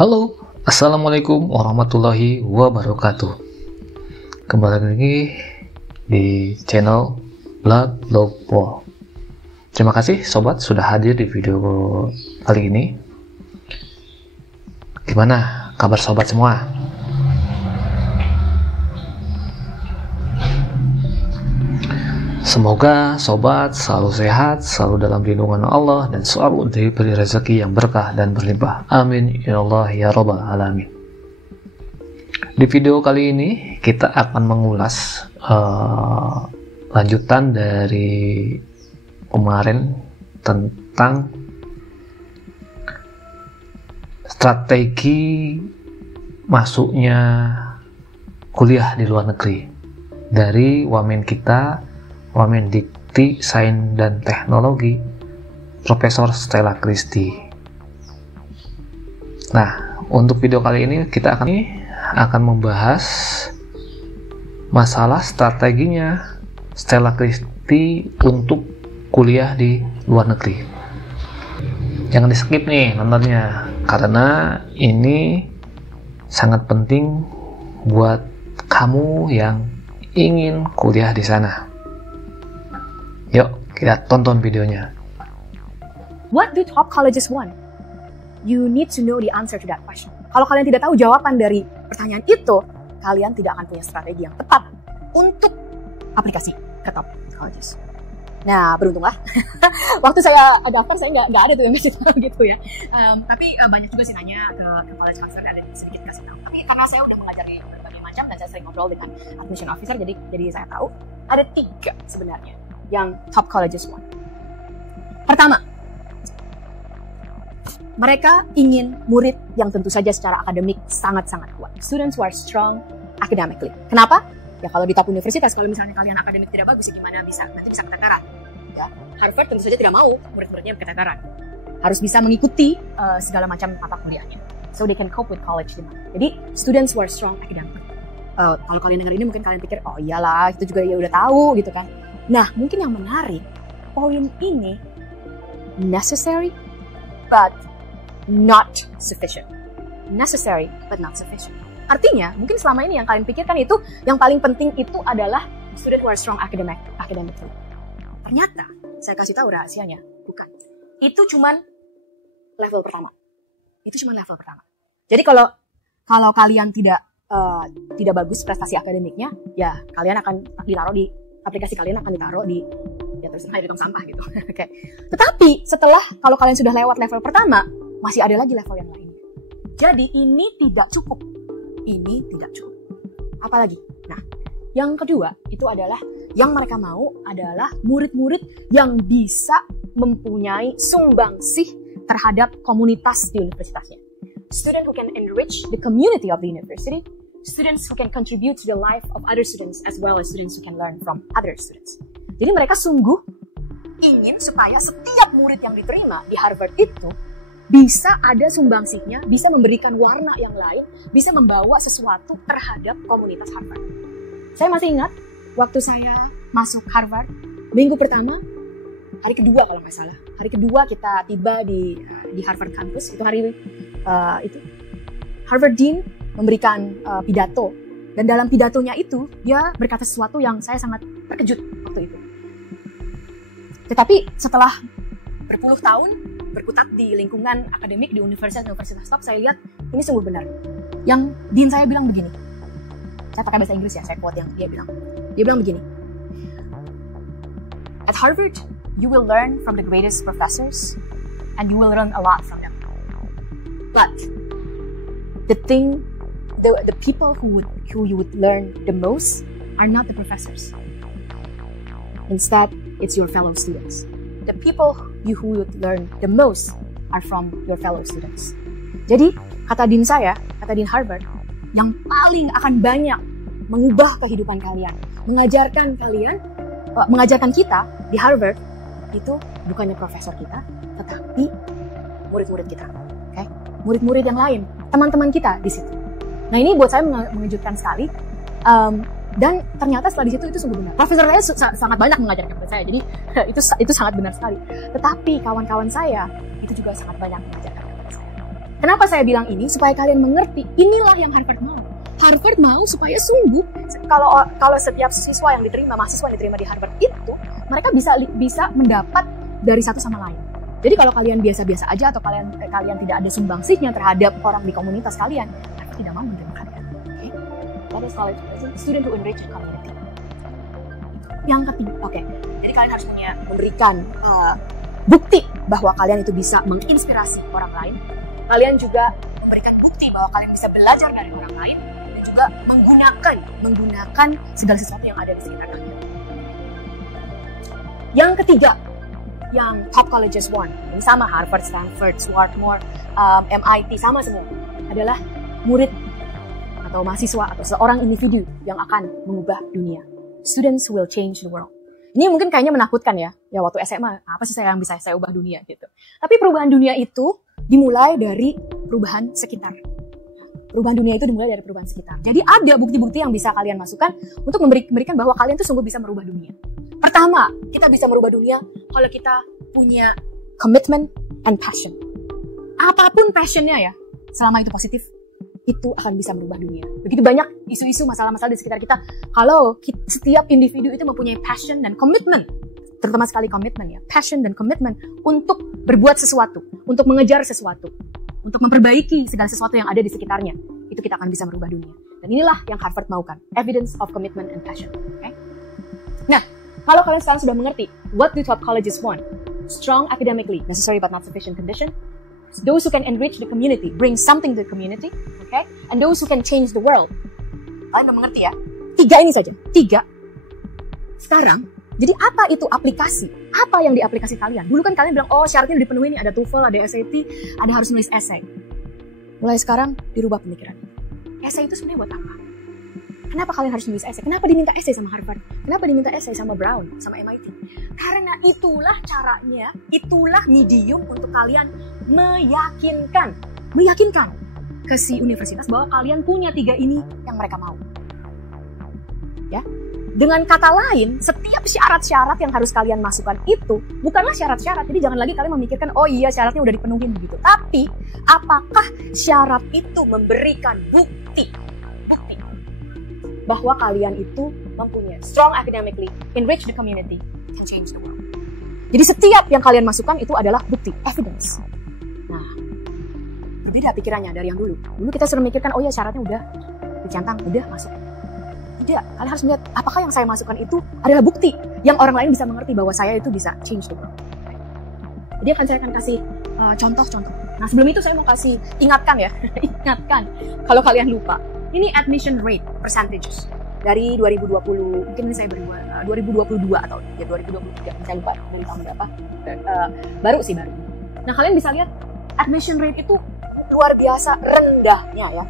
Halo, Assalamualaikum warahmatullahi wabarakatuh. Kembali lagi di channel Blood Log Ball. Terima kasih sobat sudah hadir di video kali ini. Gimana kabar sobat semua? Semoga sobat selalu sehat, selalu dalam lindungan Allah, dan selalu diberi rezeki yang berkah dan berlimpah. Amin ya Allah ya Rabbal Alamin. Di video kali ini kita akan mengulas lanjutan dari kemarin tentang strategi masuknya kuliah di luar negeri dari wamen kita, Wamen Dikti Sains dan Teknologi, Profesor Stella Christy. Nah, untuk video kali ini kita akan membahas masalah strateginya Stella Christy untuk kuliah di luar negeri. Jangan di skip nih nontonnya, karena ini sangat penting buat kamu yang ingin kuliah di sana. Yuk, kita tonton videonya. What do top colleges want? You need to know the answer to that question. Kalau kalian tidak tahu jawaban dari pertanyaan itu, kalian tidak akan punya strategi yang tepat untuk aplikasi ke top colleges. Nah, beruntunglah. Waktu saya daftar, saya nggak ada tuh yang ngasih tahu gitu ya. Tapi banyak juga sih nanya ke college master, ada sedikit kasih tahu. Tapi karena saya udah mengajar di berbagai macam dan saya sering ngobrol dengan admission officer, jadi saya tahu ada 3 sebenarnya yang top colleges want. Pertama, mereka ingin murid yang tentu saja secara akademik sangat-sangat kuat. Students who are strong academically. Kenapa? Ya kalau di top universitas, kalau misalnya kalian akademik tidak bagus, ya gimana nanti bisa keteteran. Ya, Harvard tentu saja tidak mau murid-muridnya keteteran. Harus bisa mengikuti segala macam mata kuliahnya. So they can cope with college demand. Jadi students who are strong academically. Kalau kalian dengar ini mungkin kalian pikir, oh iyalah itu juga ya udah tahu gitu kan. Nah, mungkin yang menarik, poin ini necessary but not sufficient. Necessary but not sufficient. Artinya, mungkin selama ini yang kalian pikirkan itu, yang paling penting itu adalah student who are strong academically. Ternyata, saya kasih tahu rahasianya, bukan. Itu cuman level pertama. Jadi kalau kalian tidak bagus prestasi akademiknya, ya kalian akan ditaruh di aplikasi kalian akan ditaruh di terserah di tong sampah gitu. Oke. Tetapi setelah kalau kalian sudah lewat level pertama, masih ada lagi level yang lain. Jadi ini tidak cukup. Apalagi? Nah, yang kedua itu adalah yang mereka mau adalah murid-murid yang bisa mempunyai sumbangsih terhadap komunitas di universitasnya. Student who can enrich the community of the university. Students who can contribute to the life of other students as well as students who can learn from other students. Jadi mereka sungguh ingin supaya setiap murid yang diterima di Harvard itu bisa ada sumbangsihnya, bisa memberikan warna yang lain, bisa membawa sesuatu terhadap komunitas Harvard. Saya masih ingat waktu saya masuk Harvard, minggu pertama, hari kedua kalau nggak salah, hari kedua kita tiba di Harvard campus, itu hari itu Harvard Dean memberikan pidato, dan dalam pidatonya itu dia berkata sesuatu yang saya sangat terkejut waktu itu. Tetapi setelah berpuluh tahun berkutat di lingkungan akademik di universitas top, saya lihat ini sungguh benar. Yang Dean saya bilang begini, saya pakai bahasa Inggris ya, saya quote yang dia bilang. Dia bilang begini, at Harvard you will learn from the greatest professors and you will learn a lot from them. But the people who you would learn the most are not the professors. Instead, it's your fellow students. The people who would learn the most are from your fellow students. Jadi, kata Dean Harvard, yang paling akan banyak mengubah kehidupan kalian, mengajarkan kita di Harvard, itu bukannya profesor kita, tetapi murid-murid kita. Okay? Murid-murid yang lain, teman-teman kita di situ. Nah, ini buat saya mengejutkan sekali. Dan ternyata setelah di situ itu sungguh benar. Profesor saya sangat banyak mengajarkan kepada saya, jadi itu sangat benar sekali. Tetapi kawan-kawan saya itu juga sangat banyak mengajarkan kepada saya. Kenapa saya bilang ini? Supaya kalian mengerti, inilah yang Harvard mau. Harvard mau supaya sungguh kalau setiap siswa yang diterima, mahasiswa yang diterima di Harvard itu, mereka bisa mendapat dari satu sama lain. Jadi kalau kalian biasa-biasa aja atau kalian tidak ada sumbangsihnya terhadap orang di komunitas kalian, Harvard tidak mau menerima kalian. Okay? That is called student to enrich the community. Yang ketiga, oke. Jadi kalian harus memberikan bukti bahwa kalian itu bisa menginspirasi orang lain. Kalian juga memberikan bukti bahwa kalian bisa belajar dari orang lain dan juga menggunakan segala sesuatu yang ada di sekitar kalian. Yang ketiga, yang top colleges want, ini sama Harvard, Stanford, Swarthmore, MIT, sama semua, adalah murid atau mahasiswa atau seorang individu yang akan mengubah dunia. Students will change the world. Ini mungkin kayaknya menakutkan ya waktu SMA, apa sih yang bisa saya ubah dunia gitu. Tapi perubahan dunia itu dimulai dari perubahan sekitar. Perubahan dunia itu dimulai dari perubahan sekitar. Jadi ada bukti-bukti yang bisa kalian masukkan untuk memberikan bahwa kalian tuh sungguh bisa merubah dunia. Pertama, kita bisa merubah dunia kalau kita punya commitment and passion. Apapun passionnya ya, selama itu positif, itu akan bisa merubah dunia. Begitu banyak isu-isu masalah-masalah di sekitar kita. Kalau setiap individu itu mempunyai passion dan komitmen, terutama sekali komitmen ya, passion dan komitmen untuk berbuat sesuatu, untuk mengejar sesuatu, untuk memperbaiki segala sesuatu yang ada di sekitarnya, itu kita akan bisa merubah dunia. Dan inilah yang Harvard maukan, evidence of commitment and passion. Okay? Nah, kalau kalian sekarang sudah mengerti, what do top colleges want? Strong academically, necessary but not sufficient condition. Those who can enrich the community, bring something to the community, okay? And those who can change the world. Kalian udah mengerti ya? 3 ini saja, 3. Sekarang, jadi apa itu aplikasi? Apa yang di aplikasi kalian? Dulu kan kalian bilang, oh syaratnya udah dipenuhi nih, ada TOEFL, ada SAT, ada harus nulis essay. Mulai sekarang, dirubah pemikiran. Essay itu sebenarnya buat apa? Kenapa kalian harus nulis essay? Kenapa diminta essay sama Harvard? Kenapa diminta essay sama Brown, sama MIT? Karena itulah caranya, itulah medium untuk kalian meyakinkan ke si universitas bahwa kalian punya 3 ini yang mereka mau. Ya, dengan kata lain, setiap syarat-syarat yang harus kalian masukkan itu bukanlah syarat-syarat. Jadi jangan lagi kalian memikirkan, oh iya syaratnya udah dipenuhi begitu. Tapi, apakah syarat itu memberikan bukti bahwa kalian itu mempunyai strong academically, enrich the community, and change the world. Jadi setiap yang kalian masukkan itu adalah bukti, evidence. Nah, berbeda pikirannya dari yang dulu. Dulu kita sering memikirkan, oh ya syaratnya udah dicentang, udah masuk. Tidak, kalian harus melihat apakah yang saya masukkan itu adalah bukti yang orang lain bisa mengerti bahwa saya itu bisa change the world. Jadi saya akan kasih contoh-contoh. Nah sebelum itu saya mau kasih ingatkan ya, ingatkan kalau kalian lupa. Ini admission rate percentages dari 2020, mungkin ini saya 2022 atau ya 2023, saya lupa dari tahun berapa. Baru. Nah kalian bisa lihat admission rate itu luar biasa rendahnya ya.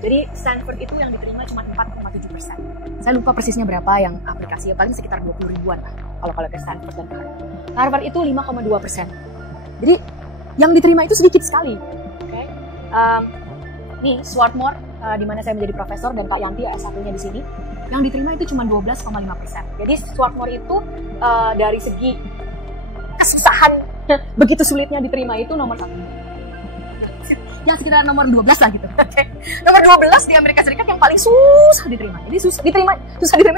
Jadi Stanford itu yang diterima cuma 4,7%. Saya lupa persisnya berapa yang aplikasi, ya paling sekitar 20 ribuan lah kalau ke Stanford dan Harvard. Harvard itu 5,2%. Jadi yang diterima itu sedikit sekali. Okay? Nih Swarthmore, di mana saya menjadi profesor dan Kak Yanti S1-nya di sini, yang diterima itu cuma 12,5%. Jadi Swarthmore itu dari segi kesusahan, begitu sulitnya diterima itu nomor 1. Yang sekitar nomor 12 lah gitu. Okay. Nomor 12 di Amerika Serikat yang paling susah diterima. Jadi susah diterima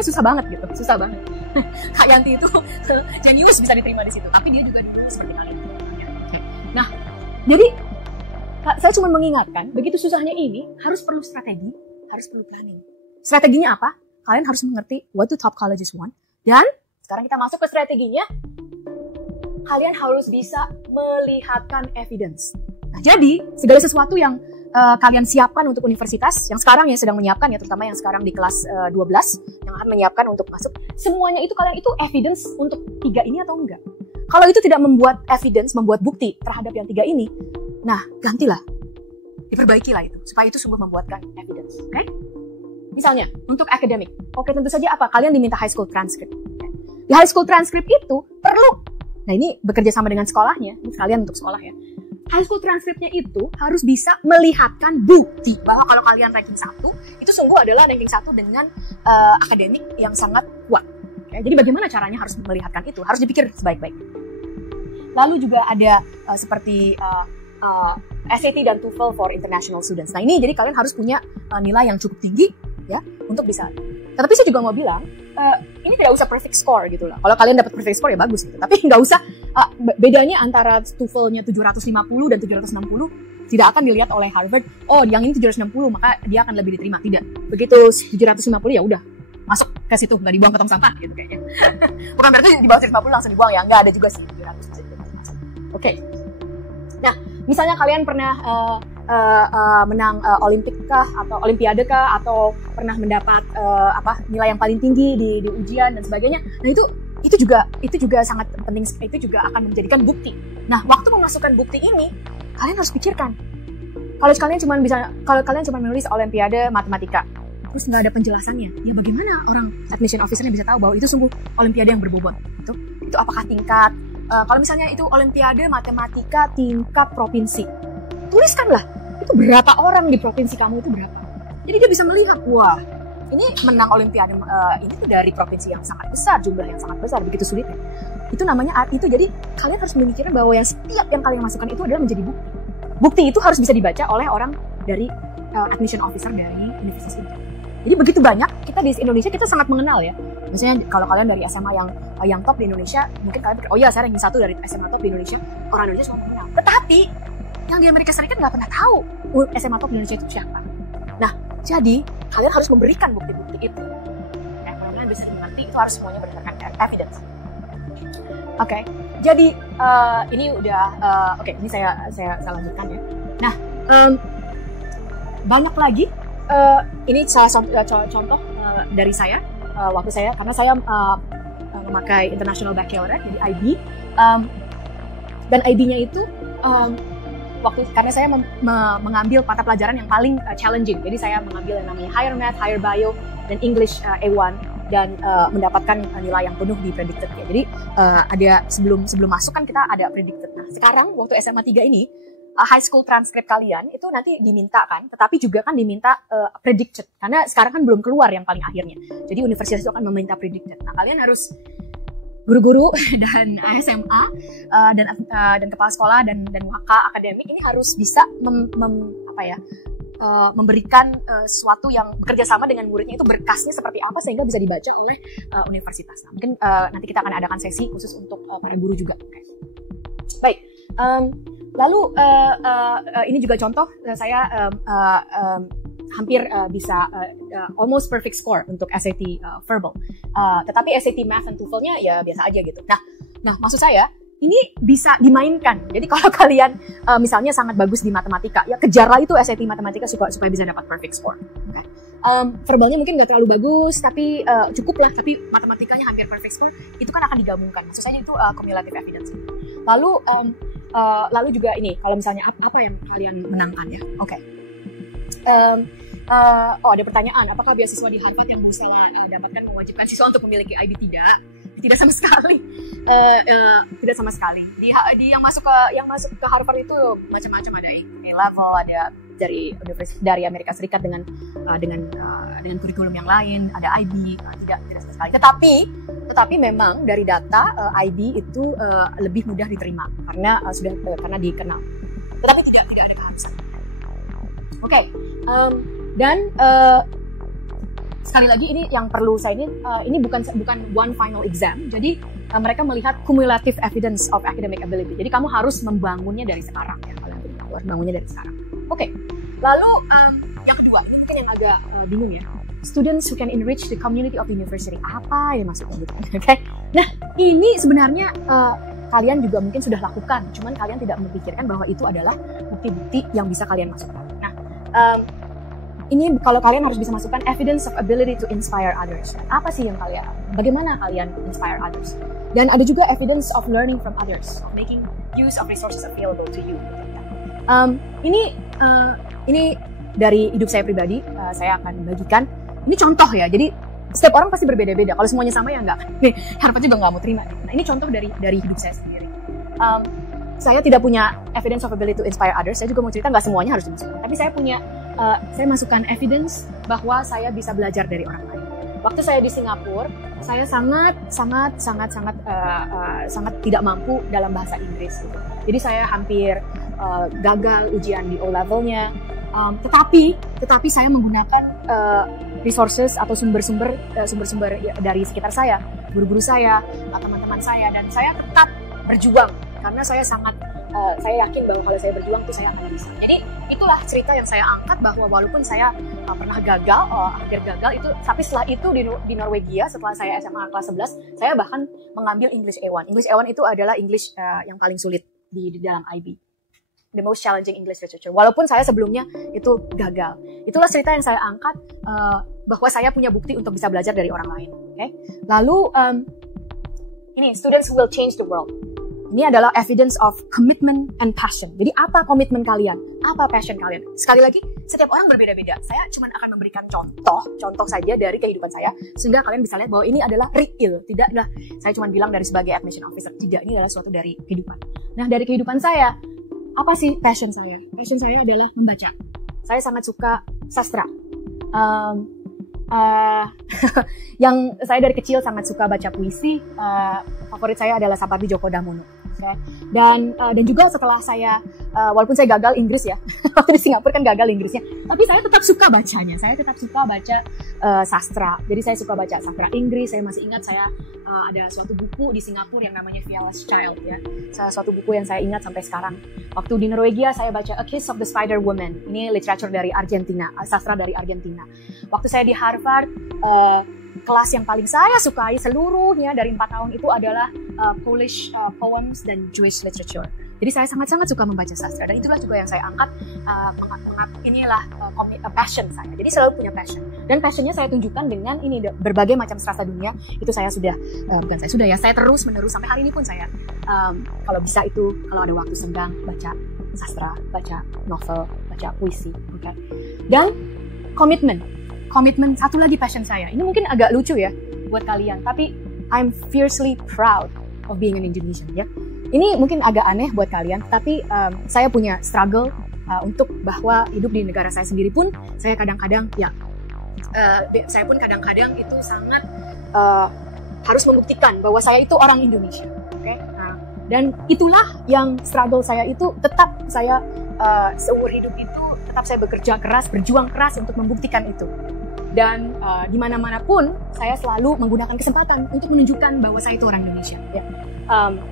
susah banget gitu, susah banget. Kak Yanti itu jenius bisa diterima di situ, tapi dia juga dulu seperti kalian. Nah, jadi saya cuma mengingatkan, begitu susahnya ini, harus perlu strategi, harus perlu planning. Strateginya apa? Kalian harus mengerti what do top colleges want. Dan sekarang kita masuk ke strateginya. Kalian harus bisa melihatkan evidence. Nah, jadi segala sesuatu yang kalian siapkan untuk universitas, yang sekarang sedang menyiapkan ya, terutama yang sekarang di kelas 12, yang akan menyiapkan untuk masuk, semuanya itu kalian itu evidence untuk 3 ini atau enggak? Kalau itu tidak membuat evidence, membuat bukti terhadap yang 3 ini, nah, gantilah. Diperbaikilah itu. Supaya itu sungguh membuatkan evidence. Oke? Misalnya, untuk akademik. Oke, tentu saja apa? Kalian diminta high school transcript. Di high school transcript itu perlu. Nah, ini bekerja sama dengan sekolahnya. Ini sekalian untuk sekolah ya. High school transcriptnya itu harus bisa melihatkan bukti bahwa kalau kalian ranking 1, itu sungguh adalah ranking 1 dengan akademik yang sangat kuat. Oke? Jadi bagaimana caranya harus melihatkan itu? Harus dipikir sebaik-baiknya. Lalu juga ada seperti SAT dan TOEFL for international students. Nah ini jadi kalian harus punya nilai yang cukup tinggi ya untuk bisa. Tetapi saya juga mau bilang ini tidak usah perfect score gitu lah. Kalau kalian dapat perfect score ya bagus gitu. Tapi nggak usah bedanya antara TOEFL-nya 750 dan 760 tidak akan dilihat oleh Harvard. Oh yang ini 760 maka dia akan lebih diterima. Tidak. Begitu 750 ya udah masuk ke situ, nggak dibuang ke tong sampah gitu kayaknya. Bukan berarti di bawah 750 langsung dibuang ya, nggak ada juga sih 700. Oke. Nah, misalnya kalian pernah menang Olimpik kah atau Olimpiade kah atau pernah mendapat nilai yang paling tinggi di ujian dan sebagainya. Nah, itu juga sangat penting, itu juga akan menjadikan bukti. Nah, waktu memasukkan bukti ini, kalian harus pikirkan. Kalau kalian cuma menulis Olimpiade matematika, terus nggak ada penjelasannya, ya bagaimana orang admission officer-nya bisa tahu bahwa itu sungguh Olimpiade yang berbobot? Itu apakah tingkat? Kalau misalnya itu Olimpiade matematika tingkat provinsi, tuliskanlah itu berapa orang di provinsi kamu itu berapa. Jadi dia bisa melihat, wah ini menang Olimpiade ini tuh dari provinsi yang sangat besar, jumlah yang sangat besar, begitu sulitnya. Itu namanya itu. Jadi kalian harus memikirkan bahwa yang setiap yang kalian masukkan itu adalah menjadi bukti. Bukti itu harus bisa dibaca oleh orang dari admission officer dari universitas itu. Jadi begitu banyak, kita di Indonesia kita sangat mengenal ya. Misalnya kalau kalian dari SMA yang top di Indonesia, mungkin kalian pikir, oh iya saya ranking 1 dari SMA top di Indonesia, orang Indonesia semua mengenal. Tetapi yang di Amerika Serikat nggak pernah tahu SMA top di Indonesia itu siapa. Nah, jadi kalian harus memberikan bukti-bukti itu. Kalian bisa mengerti itu harus semuanya berdasarkan evidence. Oke, jadi ini udah ini saya lanjutkan ya. Nah, banyak lagi. Ini salah contoh dari saya waktu saya, karena saya memakai International Baccalaureate jadi IB, dan IB-nya itu karena saya mengambil mata pelajaran yang paling challenging, jadi saya mengambil yang namanya Higher Math, Higher Bio, dan English A1 dan mendapatkan nilai yang penuh di predicted ya. Jadi ada sebelum masuk kan kita ada predicted. Nah sekarang waktu SMA 3 ini high school transcript kalian itu nanti diminta kan, tetapi juga kan diminta predicted, karena sekarang kan belum keluar yang paling akhirnya. Jadi universitas itu akan meminta predicted. Nah kalian harus guru-guru dan SMA dan kepala sekolah dan WK akademik ini harus bisa memberikan sesuatu yang bekerja sama dengan muridnya itu berkasnya seperti apa sehingga bisa dibaca oleh universitas. Nah, mungkin nanti kita akan adakan sesi khusus untuk para guru juga. Okay. Baik. Lalu ini juga contoh saya hampir bisa almost perfect score untuk SAT verbal. Tetapi SAT math dan TOEFL-nya ya biasa aja gitu. Nah maksud saya ini bisa dimainkan. Jadi kalau kalian misalnya sangat bagus di matematika, ya kejarlah itu SAT matematika supaya bisa dapat perfect score. Okay. Verbalnya mungkin nggak terlalu bagus, tapi cukup lah. Tapi matematikanya hampir perfect score, itu kan akan digabungkan. Maksud saya itu cumulative evidence. Lalu juga ini, kalau misalnya apa yang kalian menangkan ya? Oke. Ada pertanyaan, apakah beasiswa di Harvard yang Bu Sela dapatkan mewajibkan siswa untuk memiliki IB? Tidak sama sekali. Tidak sama sekali. Di yang masuk ke Harvard itu macam-macam, ada A-level, ada dari Amerika Serikat dengan kurikulum yang lain, ada IB, tidak sama sekali. Tetapi memang dari data IB itu lebih mudah diterima karena karena dikenal. Tetapi tidak ada keharusan. Oke. Dan sekali lagi ini yang perlu saya ini bukan one final exam. Jadi mereka melihat cumulative evidence of academic ability. Jadi kamu harus membangunnya dari sekarang ya. Kalian harus membangunnya dari sekarang. Oke. Lalu yang kedua, ini mungkin yang agak bingung ya. Students who can enrich the community of the university. Apa ya maksudnya gitu? Oke. Nah, ini sebenarnya kalian juga mungkin sudah lakukan, cuman kalian tidak memikirkan bahwa itu adalah bukti-bukti yang bisa kalian masukkan. Nah, ini kalau kalian harus bisa masukkan evidence of ability to inspire others. Apa sih yang bagaimana kalian inspire others? Dan ada juga evidence of learning from others, of making use of resources available to you. Ini dari hidup saya pribadi, saya akan bagikan. Ini contoh ya, jadi setiap orang pasti berbeda-beda. Kalau semuanya sama ya enggak. Nih, Harvard juga nggak mau terima. Nah, ini contoh dari hidup saya sendiri. Saya tidak punya evidence of ability to inspire others. Saya juga mau cerita, nggak semuanya harus dimasukkan. Tapi saya masukkan evidence bahwa saya bisa belajar dari orang lain. Waktu saya di Singapura, saya sangat tidak mampu dalam bahasa Inggris. Gitu. Jadi saya hampir gagal ujian di O-levelnya. Tetapi saya menggunakan resources atau sumber-sumber dari sekitar saya, guru-guru saya, teman-teman saya, dan saya tetap berjuang karena saya yakin bahwa kalau saya berjuang tuh saya akan bisa. Jadi itulah cerita yang saya angkat, bahwa walaupun saya pernah gagal, hampir gagal itu, tapi setelah itu di Norwegia, setelah saya SMA kelas 11, saya bahkan mengambil English A1. English A1 itu adalah English yang paling sulit di dalam IB. The most challenging English literature. Walaupun saya sebelumnya itu gagal. Itulah cerita yang saya angkat, bahwa saya punya bukti untuk bisa belajar dari orang lain. Okay? Lalu ini students who will change the world. Ini adalah evidence of commitment and passion. Jadi apa komitmen kalian? Apa passion kalian? Sekali lagi, setiap orang berbeda-beda. Saya cuma akan memberikan contoh saja dari kehidupan saya, sehingga kalian bisa lihat bahwa ini adalah real. Tidaklah saya cuma bilang dari sebagai admission officer. Tidak, ini adalah suatu dari kehidupan. Nah, dari kehidupan saya, apa sih passion saya? Passion saya adalah membaca. Saya sangat suka sastra. Yang saya dari kecil sangat suka baca puisi. Favorit saya adalah Sapardi Djoko Damono. Okay. Dan juga setelah saya, walaupun saya gagal Inggris ya, waktu di Singapura kan gagal Inggrisnya, tapi saya tetap suka bacanya. Saya tetap suka baca sastra. Jadi saya suka baca sastra Inggris. Saya masih ingat saya ada suatu buku di Singapura yang namanya Viola's Child ya. Suatu buku yang saya ingat sampai sekarang. Waktu di Norwegia saya baca A Kiss of the Spider Woman. Ini literatur dari Argentina, sastra dari Argentina. Waktu saya di Harvard, kelas yang paling saya sukai seluruhnya dari 4 tahun itu adalah Polish poems dan Jewish literature. Jadi saya sangat-sangat suka membaca sastra, dan itulah juga yang saya angkat. Inilah passion saya. Jadi selalu punya passion, dan passionnya saya tunjukkan dengan ini berbagai macam sastra dunia. Itu saya saya terus menerus sampai hari ini pun saya kalau bisa itu, kalau ada waktu senggang, baca sastra, baca novel, baca puisi. Okay? Dan komitmen satu lagi passion saya. Ini mungkin agak lucu ya buat kalian, tapi I'm fiercely proud of being an Indonesian ya. Ini mungkin agak aneh buat kalian, tapi saya punya struggle untuk bahwa hidup di negara saya sendiri pun saya kadang-kadang saya pun kadang-kadang itu sangat harus membuktikan bahwa saya itu orang Indonesia. Okay? Dan itulah yang struggle saya itu, tetap saya seumur hidup itu tetap saya bekerja keras, berjuang keras untuk membuktikan itu. Dan di mana-mana pun saya selalu menggunakan kesempatan untuk menunjukkan bahwa saya itu orang Indonesia. Ya.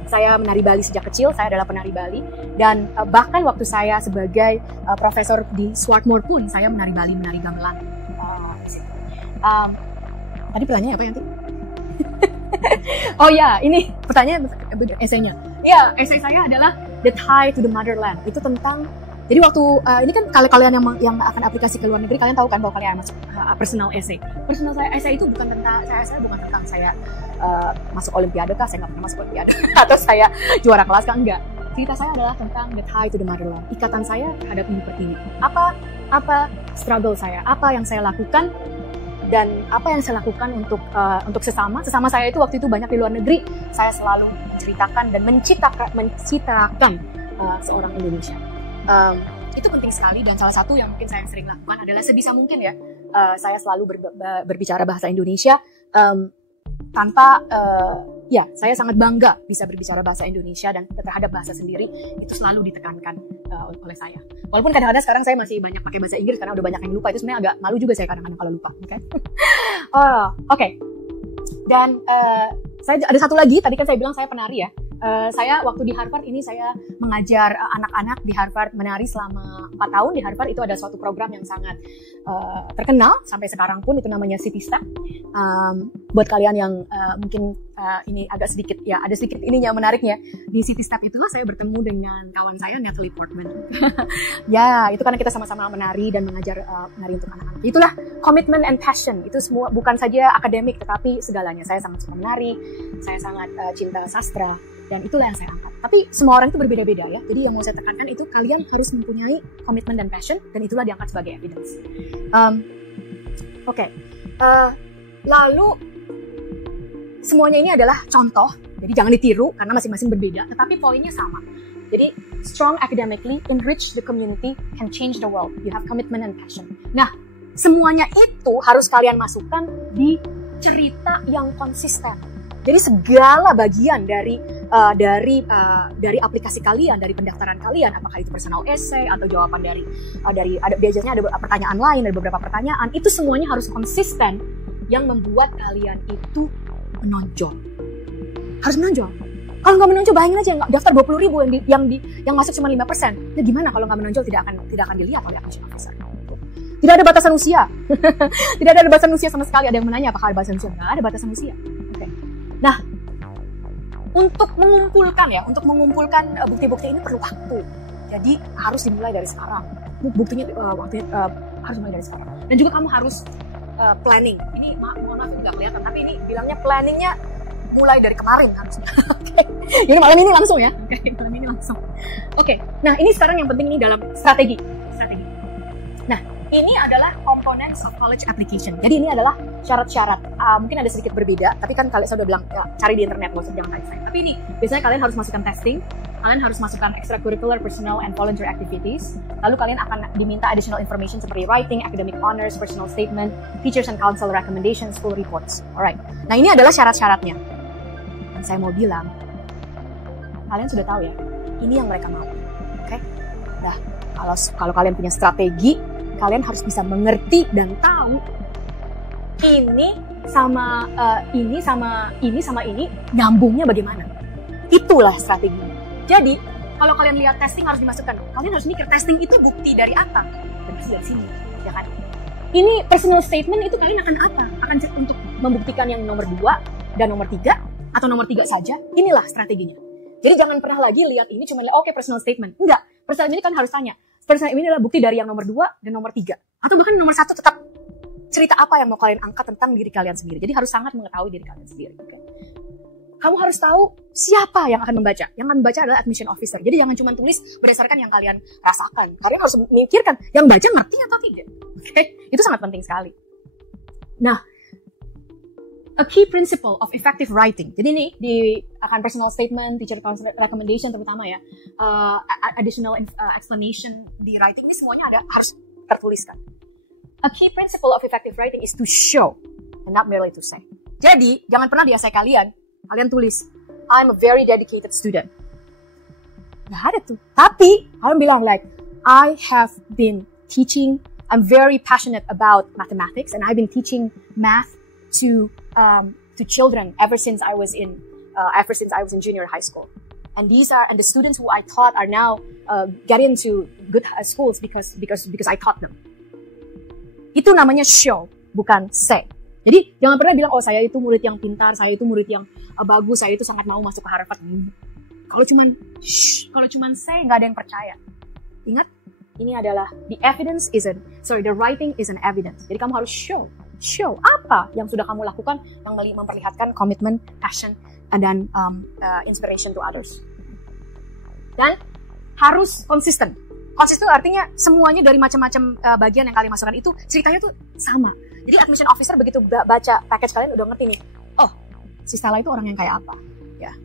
Saya menari Bali sejak kecil, saya adalah penari Bali, dan bahkan waktu saya sebagai profesor di Swarthmore pun saya menari Bali, menari gamelan. Tadi pertanyaannya apa Yanti? Oh ya, ini pertanyaan esainya. Ya, esai saya adalah The Tie to the Motherland. Itu tentang, jadi waktu ini kan kalian yang akan aplikasi ke luar negeri, kalian tahu kan bahwa kalian masuk personal essay. Personal essay itu bukan tentang saya masuk olimpiade kah, saya nggak pernah masuk olimpiade, atau saya juara kelas kah, enggak. Cerita saya adalah tentang the tie to the motherland, ikatan saya terhadap ibu pertiwi. Apa struggle saya, apa yang saya lakukan, dan apa yang saya lakukan untuk sesama saya itu waktu itu banyak di luar negeri. Saya selalu menceritakan dan mencitrakan seorang Indonesia. Itu penting sekali, dan salah satu yang mungkin saya sering lakukan adalah sebisa mungkin ya, saya selalu berbicara bahasa Indonesia tanpa saya sangat bangga bisa berbicara bahasa Indonesia, dan terhadap bahasa sendiri itu selalu ditekankan oleh saya. Walaupun kadang-kadang sekarang saya masih banyak pakai bahasa Inggris karena udah banyak yang lupa, itu sebenarnya agak malu juga saya kadang-kadang kalau lupa. Oke. Dan saya ada satu lagi, tadi kan saya bilang saya penari ya. Saya waktu di Harvard ini saya mengajar anak-anak di Harvard menari selama 4 tahun di Harvard. Itu ada suatu program yang sangat terkenal sampai sekarang pun, itu namanya City Step. Buat kalian yang mungkin ini agak sedikit ya, ada sedikit ininya menariknya, di City Step itulah saya bertemu dengan kawan saya Natalie Portman. Ya, itu karena kita sama-sama menari dan mengajar menari untuk anak-anak. Itulah commitment and passion. Itu semua bukan saja akademik tetapi segalanya. Saya sangat suka menari, saya sangat cinta sastra, dan itulah yang saya angkat. Tapi semua orang itu berbeda-beda ya. Jadi yang mau saya tekankan itu kalian harus mempunyai komitmen dan passion, dan itulah diangkat sebagai evidence. Lalu semuanya ini adalah contoh, jadi jangan ditiru karena masing-masing berbeda, tetapi poinnya sama. Jadi strong academically, enrich the community, can change the world. You have commitment and passion. Nah, semuanya itu harus kalian masukkan di cerita yang konsisten. Jadi segala bagian dari aplikasi kalian, dari pendaftaran kalian, apakah itu personal essay atau jawaban dari biasanya ada pertanyaan lain, ada beberapa pertanyaan, itu semuanya harus konsisten yang membuat kalian itu menonjol. Harus menonjol. Kalau nggak menonjol, bayangin aja daftar 20.000 yang masuk cuma 5%. Ya gimana kalau nggak menonjol, tidak akan dilihat oleh admission officer. Tidak ada batasan usia. Tidak ada batasan usia sama sekali. Ada yang menanya apakah ada batasan usia? Nggak ada batasan usia. Oke. Nah, untuk mengumpulkan bukti-bukti ini perlu waktu. Jadi harus dimulai dari sekarang. Buktinya harus dimulai dari sekarang. Dan juga kamu harus planning. Ini mohon maaf nggak kelihatan, tapi ini bilangnya planningnya mulai dari kemarin harusnya. Oke. Jadi malam ini langsung ya. Oke, malam ini langsung. Oke. Nah, ini sekarang yang penting ini dalam strategi. Nah, ini adalah components of college application. Jadi ini adalah syarat-syarat. Mungkin ada sedikit berbeda, tapi kan kalian saya udah bilang ya, cari di internet, nggak usah jangan tanya saya. Tapi ini biasanya kalian harus masukkan testing, kalian harus masukkan extracurricular, personal, and volunteer activities. Lalu kalian akan diminta additional information seperti writing, academic honors, personal statement, teachers and council recommendations, school reports. Alright. Nah, ini adalah syarat-syaratnya. Dan saya mau bilang, kalian sudah tahu ya, ini yang mereka mau. Oke? Nah, kalau kalian punya strategi, kalian harus bisa mengerti dan tahu ini sama ini nyambungnya bagaimana. Itulah strateginya. Jadi, kalau kalian lihat testing harus dimasukkan, kalian harus mikir testing itu bukti dari apa? Dari sini, ya kan? Ini personal statement itu kalian akan apa? Akan untuk membuktikan yang nomor 2 dan nomor 3 atau nomor 3 saja? Inilah strateginya. Jadi jangan pernah lagi lihat ini cuma oke personal statement. Enggak, personal ini kan harus tanya. Personal ini adalah bukti dari yang nomor 2 dan nomor 3. Atau bahkan nomor 1 tetap cerita apa yang mau kalian angkat tentang diri kalian sendiri. Jadi harus sangat mengetahui diri kalian sendiri. Okay? Kamu harus tahu siapa yang akan membaca. Yang akan membaca adalah admission officer. Jadi jangan cuma tulis berdasarkan yang kalian rasakan. Kalian harus memikirkan yang baca ngerti atau tidak. Okay? Itu sangat penting sekali. Nah, a key principle of effective writing. Jadi ini akan personal statement, teacher council recommendation terutama ya, additional explanation di writing ini semuanya harus tertuliskan. A key principle of effective writing is to show and not merely to say. Jadi jangan pernah di essay kalian tulis I'm a very dedicated student. Nggak ada tuh. Tapi kalian bilang like I have been teaching. I'm very passionate about mathematics and I've been teaching math to children ever since I was in junior high school, and the students who I taught are now getting into good schools because I taught them. Itu namanya show, bukan say. Jadi jangan pernah bilang saya itu murid yang pintar, saya itu murid yang bagus, saya itu sangat mau masuk ke Harvard. Kalau cuman say nggak ada yang percaya. Ingat, ini adalah the writing is an evidence. Jadi kamu harus show apa yang sudah kamu lakukan yang memperlihatkan komitmen, passion, dan inspiration to others. Dan harus konsisten. Konsisten artinya semuanya dari macam-macam bagian yang kalian masukkan itu ceritanya tuh sama. Jadi admission officer begitu baca package kalian udah ngerti nih. Oh, si Stella itu orang yang kayak apa? Ya.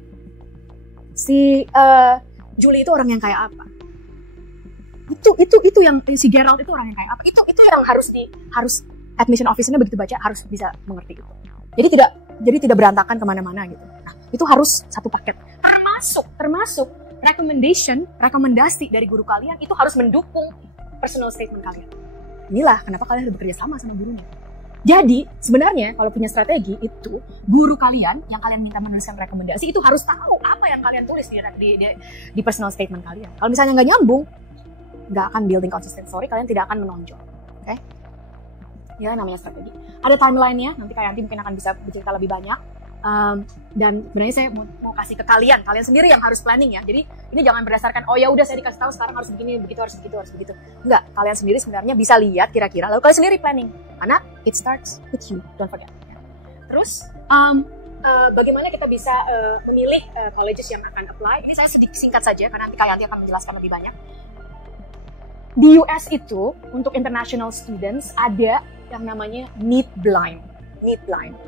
Si Julie itu orang yang kayak apa? Itu yang si Gerald itu orang yang kayak apa? Itu yang harus admission officer-nya begitu baca harus bisa mengerti itu. Jadi tidak berantakan kemana-mana gitu. Nah, itu harus satu paket. Termasuk rekomendasi dari guru kalian itu harus mendukung personal statement kalian. Inilah kenapa kalian harus bekerja sama gurunya. Jadi sebenarnya kalau punya strategi itu guru kalian yang kalian minta menuliskan rekomendasi itu harus tahu apa yang kalian tulis di personal statement kalian. Kalau misalnya nggak nyambung, nggak akan building consistent story, kalian tidak akan menonjol. Oke? Ya namanya strategi. Ada timeline-nya, nanti Kak Yanti mungkin akan bisa bercerita lebih banyak. Dan sebenarnya saya mau kasih ke kalian sendiri yang harus planning ya. Jadi ini jangan berdasarkan oh ya udah saya dikasih tahu sekarang harus begini, begitu, harus begitu. Enggak, kalian sendiri sebenarnya bisa lihat kira-kira lalu kalian sendiri planning. Karena it starts with you, don't forget. Terus bagaimana kita bisa memilih colleges yang akan apply? Ini saya sedikit singkat saja karena nanti Kak Yanti akan menjelaskan lebih banyak. Di US itu untuk international students ada yang namanya need blind.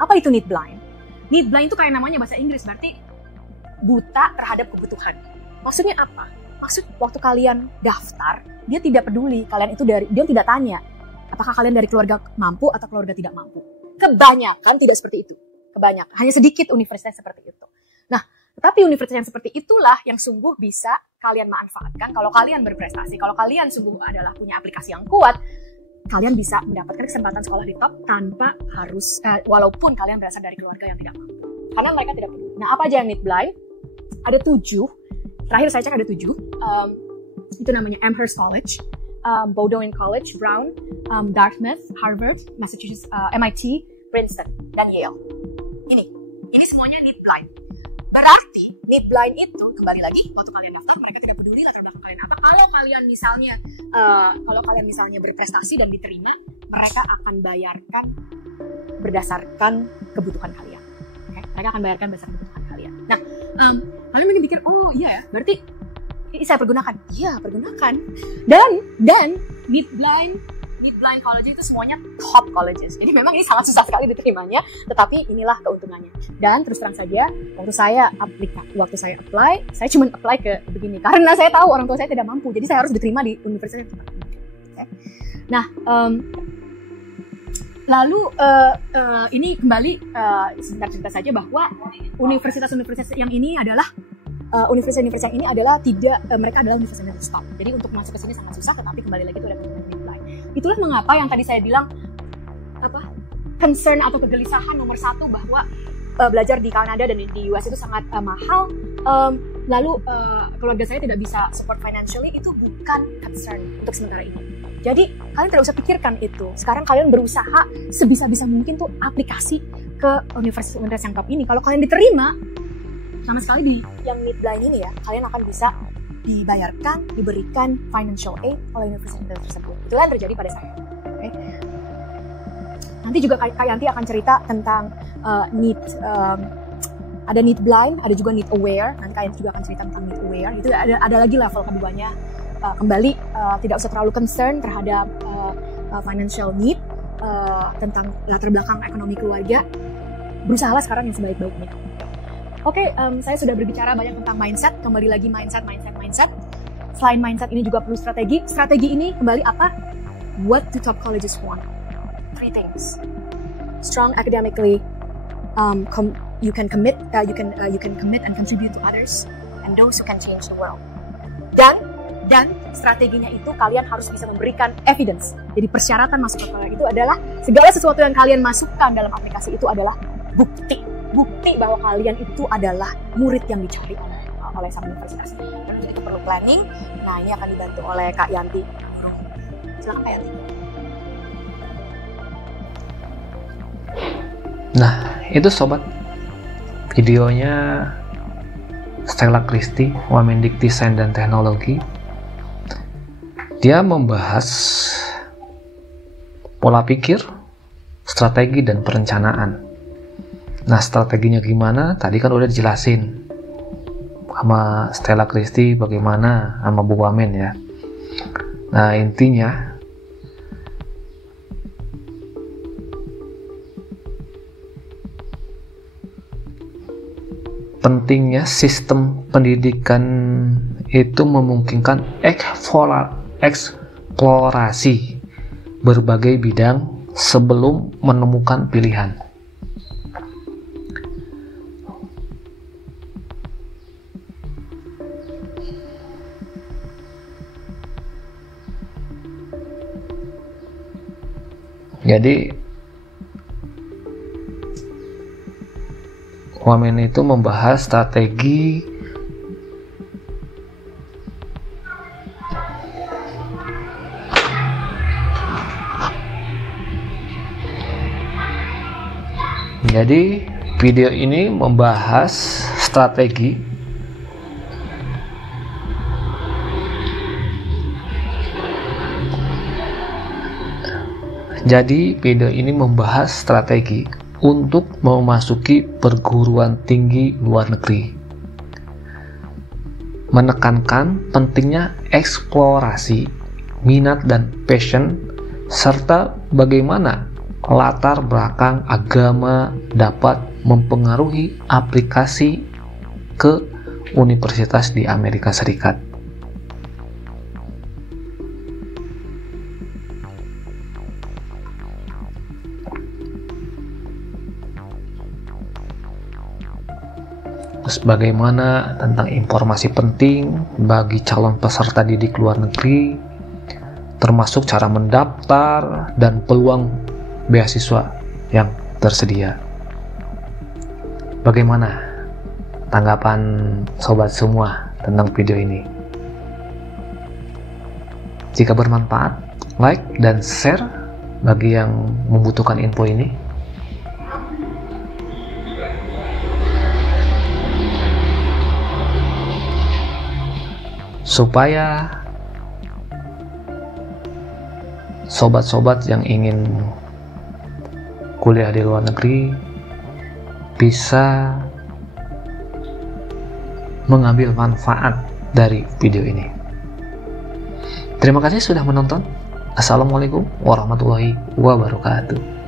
Apa itu need blind? Need blind itu kayak namanya bahasa Inggris, berarti buta terhadap kebutuhan. Maksudnya apa? Maksud waktu kalian daftar, dia tidak peduli kalian itu dia tidak tanya apakah kalian dari keluarga mampu atau keluarga tidak mampu. Kebanyakan tidak seperti itu. kebanyakan, hanya sedikit universitas seperti itu. Nah, tetapi universitas yang seperti itulah yang sungguh bisa kalian manfaatkan kalau kalian berprestasi, kalau kalian sungguh adalah punya aplikasi yang kuat, kalian bisa mendapatkan kesempatan sekolah di top tanpa harus, walaupun kalian berasal dari keluarga yang tidak mampu. Karena mereka tidak peduli. Nah, apa aja yang need blind? Ada 7. Terakhir saya cek ada 7. Itu namanya Amherst College, Bowdoin College, Brown, Dartmouth, Harvard, Massachusetts, MIT, Princeton, dan Yale. Ini semuanya need blind. Berarti need blind itu kembali lagi waktu kalian daftar mereka tidak peduli latar belakang kalian apa. Kalau kalian misalnya berprestasi dan diterima, mereka akan bayarkan berdasarkan kebutuhan kalian. Okay? Mereka akan bayarkan berdasarkan kebutuhan kalian. Nah, kalian mungkin pikir, oh iya ya, berarti saya pergunakan. Iya, pergunakan. Dan need blind college itu semuanya top colleges. Jadi memang ini sangat susah sekali diterimanya, tetapi inilah keuntungannya. Dan terus terang saja, waktu saya apply, saya cuma apply ke begini karena saya tahu orang tua saya tidak mampu. Jadi saya harus diterima di universitas yang tepat. Okay. Nah, lalu ini kembali sebentar cerita saja bahwa universitas yang ini adalah universitas yang ini adalah mereka adalah universitas yang top. Jadi untuk masuk ke sini sangat susah, tetapi kembali lagi itu ada keuntungan need blind. Itulah mengapa yang tadi saya bilang concern atau kegelisahan nomor 1 bahwa belajar di Kanada dan di US itu sangat mahal. Lalu keluarga saya tidak bisa support financially, itu bukan concern untuk sementara ini. Jadi kalian tidak usah pikirkan itu. Sekarang kalian berusaha sebisa-bisa mungkin tuh aplikasi ke universitas yang top ini. Kalau kalian diterima sama sekali di yang need blind ini ya, kalian akan bisa diberikan financial aid oleh universitas tersebut. Itu yang terjadi pada saya. Okay? Nanti juga Kak Yanti akan cerita tentang ada need blind, ada juga need aware. Nanti Kak Yanti juga akan cerita tentang need aware. Itu ada lagi level keduanya. Kembali tidak usah terlalu concern terhadap financial need, tentang latar belakang ekonomi keluarga. Berusahalah sekarang yang sebaik-baiknya. Oke, saya sudah berbicara banyak tentang mindset. Kembali lagi mindset. Selain mindset ini juga perlu strategi. Strategi ini kembali apa? What do top colleges want? 3 things. Strong academically, you can commit and contribute to others, and those who can change the world. Dan strateginya itu kalian harus bisa memberikan evidence. Jadi persyaratan masuk ke sekolah itu adalah segala sesuatu yang kalian masukkan dalam aplikasi itu adalah bukti bahwa kalian itu adalah murid yang dicari oleh sang universitas. Dan itu perlu planning. Nah, ini akan dibantu oleh Kak Yanti. Silakan Kak Yanti. Nah, itu sobat, videonya Stella Christie, Wamendik Desain dan Teknologi. Dia membahas pola pikir, strategi, dan perencanaan. Nah, strateginya gimana? Tadi kan udah dijelasin sama Stella Christie bagaimana sama Bu Wamen ya. Nah, intinya pentingnya sistem pendidikan itu memungkinkan eksplorasi berbagai bidang sebelum menemukan pilihan. Jadi Wamen itu membahas strategi Jadi video ini membahas strategi untuk memasuki perguruan tinggi luar negeri. Menekankan pentingnya eksplorasi, minat dan passion, serta bagaimana latar belakang agama dapat mempengaruhi aplikasi ke universitas di Amerika Serikat. terus bagaimana tentang informasi penting bagi calon peserta didik luar negeri, termasuk cara mendaftar dan peluang beasiswa yang tersedia. Bagaimana tanggapan sobat semua tentang video ini? Jika bermanfaat, like dan share bagi yang membutuhkan info ini. Supaya sobat-sobat yang ingin kuliah di luar negeri bisa mengambil manfaat dari video ini. Terima kasih sudah menonton. Assalamualaikum warahmatullahi wabarakatuh.